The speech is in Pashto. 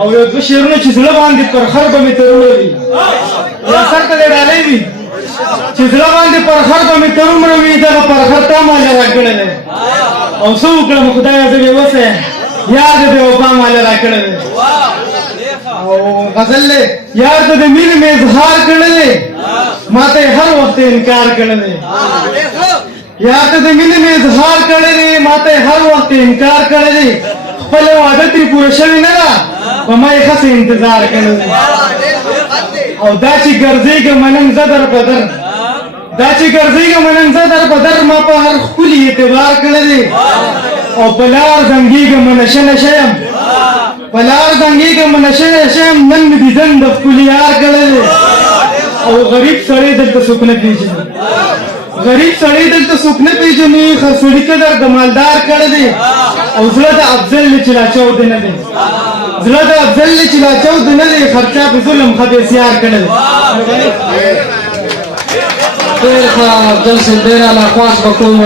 او یو دوه شعرونه چې زړه باندې پر خر به مې تروړه وي یا سر ته دې ډالۍ وي چې زړه باندې پر خر به مې ترومره وي دغه پر خر تا ماله راکړی دی او څه وکړم خدایه زه بېوسه یار د بېوفا ماله راکړی دی او غزل دی یار ته د مینې مې اظهار کړی دی ما ته یې هر وخت انکار کړی دی یار ته د مینې مې اظهار کړی دی ما ته یې هر وخت انکار کړی دی خپل واده ترې پوره شوې نه ده په ما یې ښه انتظار کړی دی او دا چې ګرځېږم نن زه در بدر دا چې ګرځېږم نن زه در بدر ما په هر ښکلي اعتبار کړی دی او په لار زنګېږم نشه نشه یم په لار زنګېږم نشه نشه یم نن مې دیدن د ښکلي یار کړی دی او غریب سړی دلته څوک نه پېژني غریب سړی دلته څوک نه پېژني خرڅوړي قدر د مالدار کړی دی او زړه د افضل دی چې لا چاودې نه دی زړه د افضل دی چې لا چاودې نه دی خرچا په ظلم ښه بېسیار کړی دی ډېر ښه افضل صاحب ډېر اعلی خواست به کوم